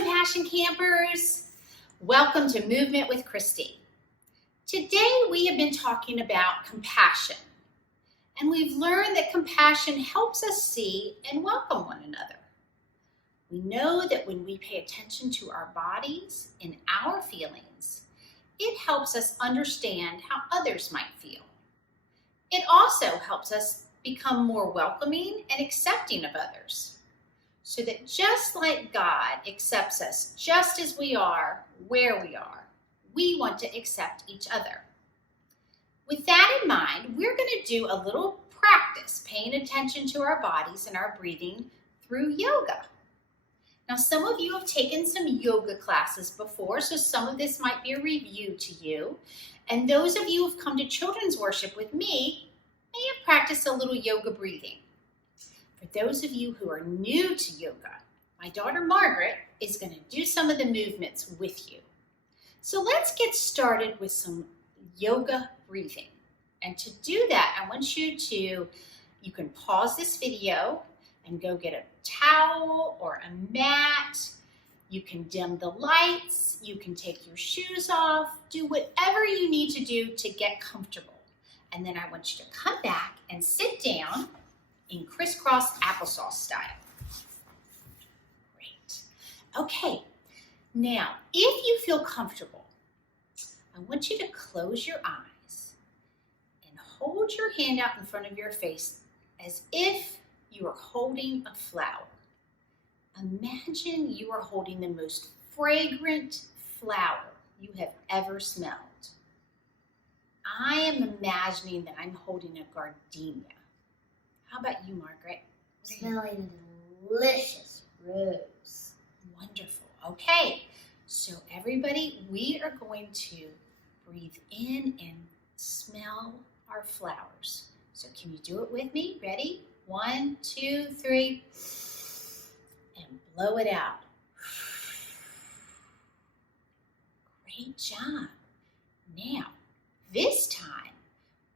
Compassion Campers. Welcome to Movement with Christy. Today we have been talking about compassion, and we've learned that compassion helps us see and welcome one another. We know that when we pay attention to our bodies and our feelings, it helps us understand how others might feel. It also helps us become more welcoming and accepting of others, so that just like God accepts us just as we are, where we want to accept each other. With that in mind, we're going to do a little practice paying attention to our bodies and our breathing through yoga. Now, some of you have taken some yoga classes before, so some of this might be a review to you. And those of you who have come to children's worship with me may have practiced a little yoga breathing. For those of you who are new to yoga, my daughter Margaret is going to do some of the movements with you. So let's get started with some yoga breathing. And to do that, I want you can pause this video and go get a towel or a mat. You can dim the lights. You can take your shoes off. Do whatever you need to do to get comfortable. And then I want you to come back and sit down in crisscross applesauce style. Great. Okay, now if you feel comfortable, I want you to close your eyes and hold your hand out in front of your face as if you are holding a flower. Imagine you are holding the most fragrant flower you have ever smelled. I am imagining that I'm holding a gardenia. How about you, Margaret? Smelling a delicious rose. Wonderful. Okay, so everybody, we are going to breathe in and smell our flowers. So can you do it with me? Ready? 1, 2, 3, and blow it out. Great job. Now, this time,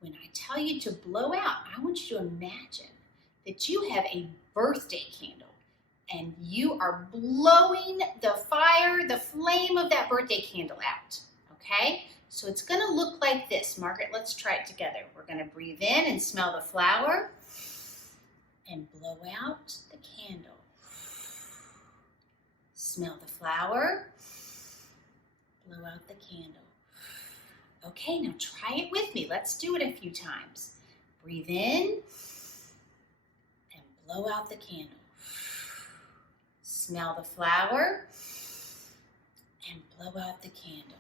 when I tell you to blow out, I want you to imagine that you have a birthday candle and you are blowing the fire, the flame of that birthday candle out, okay? So it's gonna look like this. Margaret, let's try it together. We're gonna breathe in and smell the flower and blow out the candle. Smell the flower, blow out the candle. Okay, now try it with me. Let's do it a few times. Breathe in and blow out the candle. Smell the flower and blow out the candle.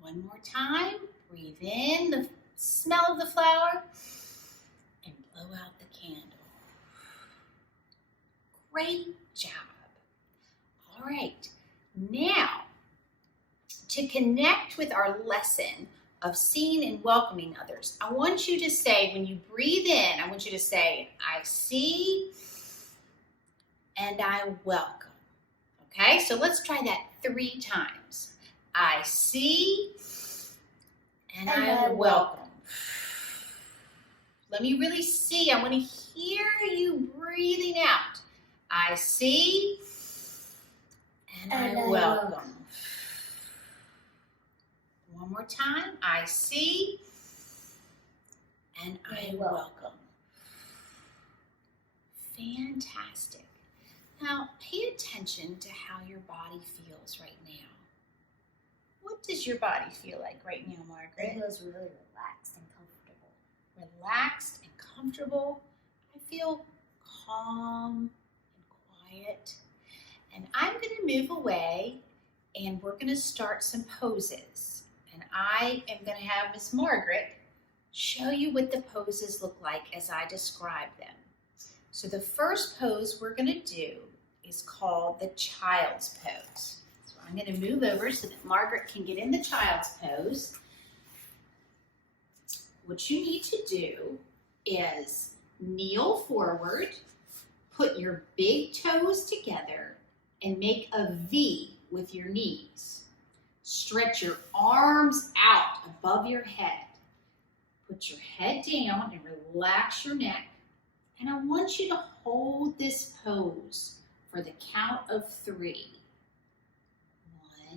One more time. Breathe in the smell of the flower and blow out the candle. Great job. All right, now, to connect with our lesson of seeing and welcoming others, I want you to say, when you breathe in, I want you to say, I see and I welcome. Okay, so let's try that 3 times. I see and I welcome. Let me really see. I want to hear you breathing out. I see and I welcome. One more time. I see and I welcome. Fantastic. Now, pay attention to how your body feels right now. What does your body feel like right now, Margaret? It feels really relaxed and comfortable. Relaxed and comfortable. I feel calm and quiet. And I'm going to move away and we're going to start some poses. And I am going to have Miss Margaret show you what the poses look like as I describe them. So the first pose we're going to do is called the child's pose. So I'm going to move over so that Margaret can get in the child's pose. What you need to do is kneel forward, put your big toes together, and make a V with your knees. Stretch your arms out above your head. Put your head down and relax your neck. And I want you to hold this pose for the count of 3.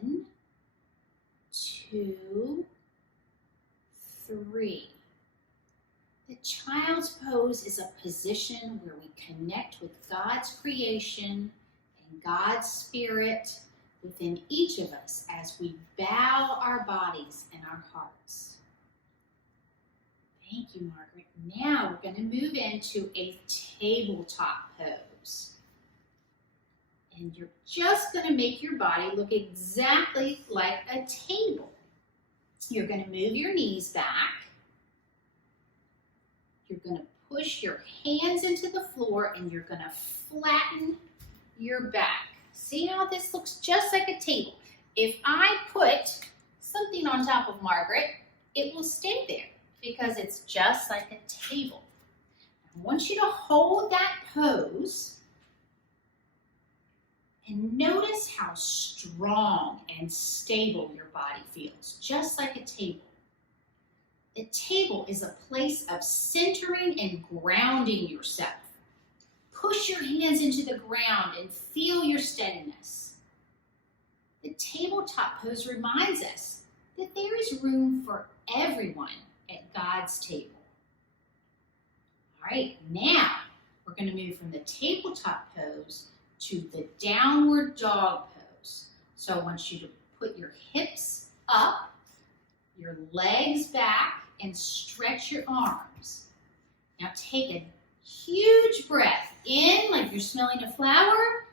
1, 2, 3. The child's pose is a position where we connect with God's creation and God's spirit within each of us as we bow our bodies and our hearts. Thank you, Margaret. Now we're going to move into a tabletop pose. And you're just going to make your body look exactly like a table. You're going to move your knees back. You're going to push your hands into the floor and you're going to flatten your back. See how this looks just like a table? If I put something on top of Margaret, it will stay there because it's just like a table. I want you to hold that pose and notice how strong and stable your body feels, just like a table. A table is a place of centering and grounding yourself. Push your hands into the ground and feel your steadiness. The tabletop pose reminds us that there is room for everyone at God's table. All right, now we're going to move from the tabletop pose to the downward dog pose. So I want you to put your hips up, your legs back, and stretch your arms. Now take a huge breath in like you're smelling a flower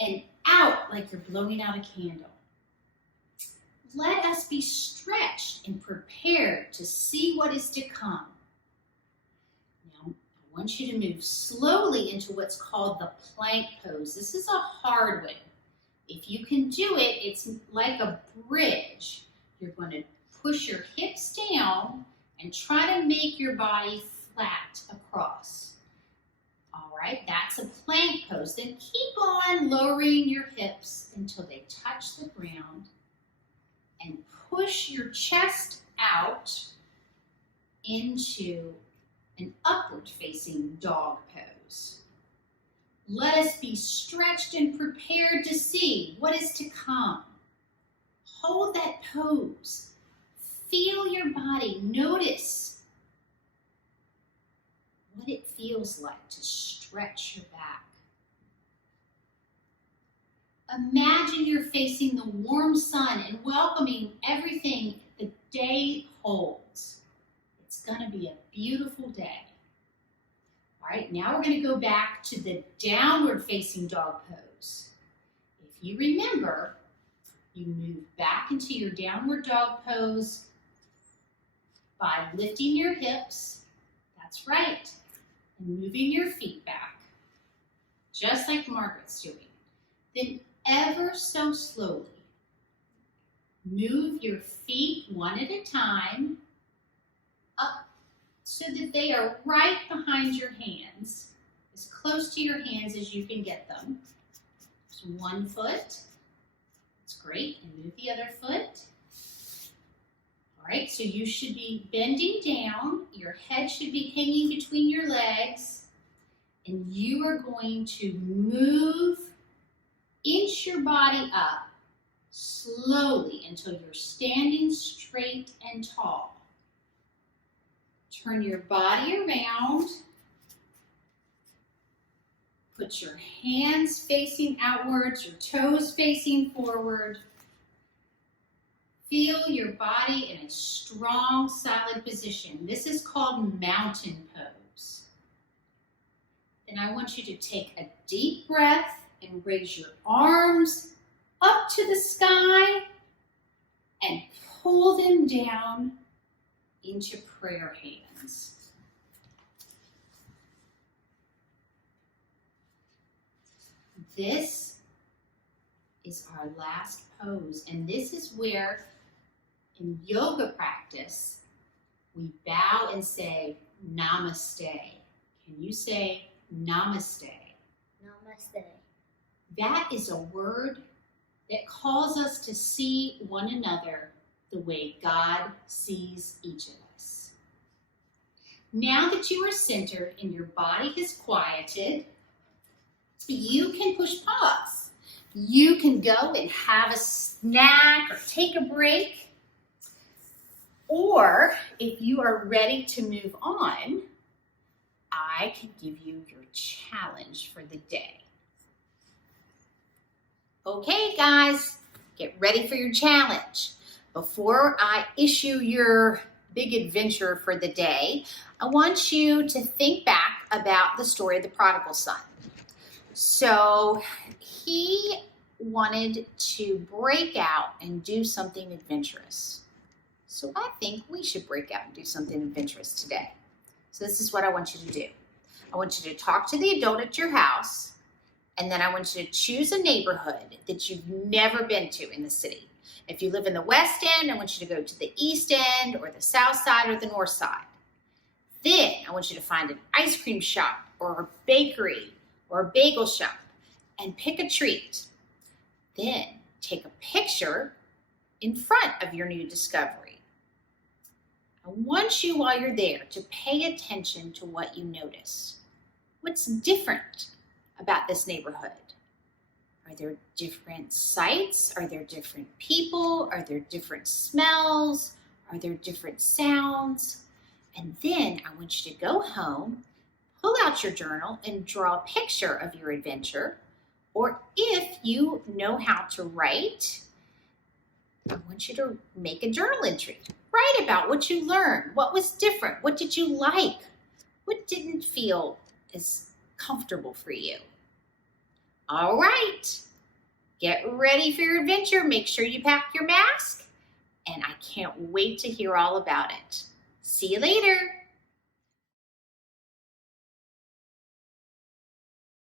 and out like you're blowing out a candle. Let us be stretched and prepared to see what is to come. Now, I want you to move slowly into what's called the plank pose. This is a hard one. If you can do it, it's like a bridge. You're going to push your hips down and try to make your body flat across. All right, that's a plank pose. Then keep on lowering your hips until they touch the ground and push your chest out into an upward facing dog pose. Let us be stretched and prepared to see what is to come. Hold that pose. Feel your body. Notice what it feels like to stretch your back. Imagine you're facing the warm sun and welcoming everything the day holds. It's going to be a beautiful day. All right, now we're going to go back to the downward facing dog pose. If you remember, you move back into your downward dog pose by lifting your hips, that's right, and moving your feet back, just like Margaret's doing. Then ever so slowly, move your feet one at a time up so that they are right behind your hands, as close to your hands as you can get them. Just one foot, that's great, and move the other foot. All right, so you should be bending down, your head should be hanging between your legs, and you are going to inch your body up slowly until you're standing straight and tall. Turn your body around. Put your hands facing outwards, your toes facing forward. Feel your body in a strong, solid position. This is called mountain pose. Then I want you to take a deep breath and raise your arms up to the sky and pull them down into prayer hands. This is our last pose, and this is where in yoga practice we bow and say namaste. Can you say namaste? Namaste. That is a word that calls us to see one another the way God sees each of us. Now that you are centered and your body has quieted, you can push pause. You can go and have a snack or take a break. Or if you are ready to move on, I can give you your challenge for the day. Okay, guys, get ready for your challenge. Before I issue your big adventure for the day, I want you to think back about the story of the prodigal son. So he wanted to break out and do something adventurous. So I think we should break out and do something adventurous today. So this is what I want you to do. I want you to talk to the adult at your house, and then I want you to choose a neighborhood that you've never been to in the city. If you live in the West End, I want you to go to the East End or the South Side or the North Side. Then I want you to find an ice cream shop or a bakery or a bagel shop and pick a treat. Then take a picture in front of your new discovery. I want you, while you're there, to pay attention to what you notice. What's different about this neighborhood? Are there different sights? Are there different people? Are there different smells? Are there different sounds? And then I want you to go home, pull out your journal, and draw a picture of your adventure. Or if you know how to write, I want you to make a journal entry. Write about what you learned, what was different, what did you like, what didn't feel as comfortable for you. All right, get ready for your adventure. Make sure you pack your mask, and I can't wait to hear all about it. See you later.